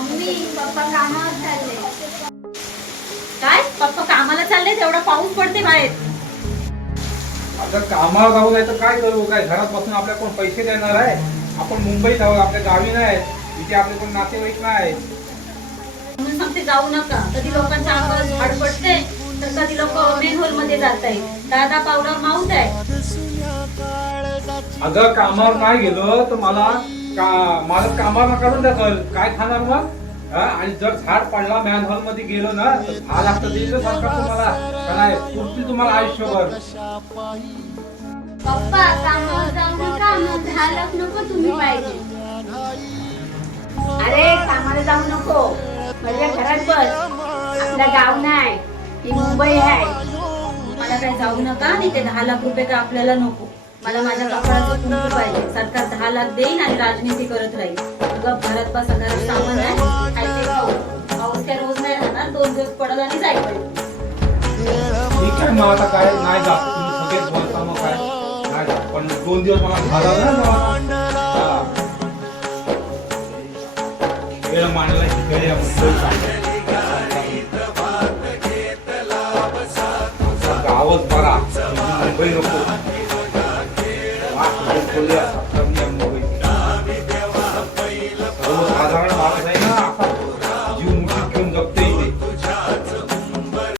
Mummy papa कामावर चालले. काय पप्पा कामाला चालले? तेवढा पाऊस पडते बाहेर. अगं कामाला जाऊ नाही तर काय करू? काय घरात बसून आपल्या कोण पैसे देणार आहे? आपण मुंबईत आहोत, आपल्या गावी नाही, इथे आपले कोण नातेवाईक नाही. म्हणून सांगते जाऊ नका. कधी लोकांच्या अंगावर झाड पडते तर कधी लोक मेन हॉल मध्ये जात आहे. दादा पावलावर माऊत आहे. अगं कामावर नाही गेलो तर मला कामावर काढून टाकल. काय खाणार मग? आणि जर झाड पडला मॅन हॉल मध्ये गेलो ना तर 10 लाख तर देईल सरकार तुम्हाला. काय पुरतील तुम्हाला आयुष्यभर. पप्पा कामावर जाऊ नका, मग 10 लाख नको तुम्ही पाहिजे. अरे कामाला जाऊ नको, माझ्या घरात बस. आपलं गाव नाही, ही मुंबई आहे. मला काय जाऊ नका आणि ते 10 लाख रुपये काय आपल्याला नको. मला माझ्या कपाळाचं कुंकू पाहिजे. सरकार 10 लाख देईन आणि राजनीती करत राहील. गप घरात बसा, घरात सामान आहे, खायचे खाऊ. पाऊस काय रोज नाही राहणार, 2 दिवस पडल आणि जाईल. ठीक आहे, मग आता काय नाही जात. तुम्ही सगळेच बोलता मग काय नाही जात. पण 2 दिवस मला घालावं ना. वेळ मांडला इकडे गावच बरा, मुंबई नको.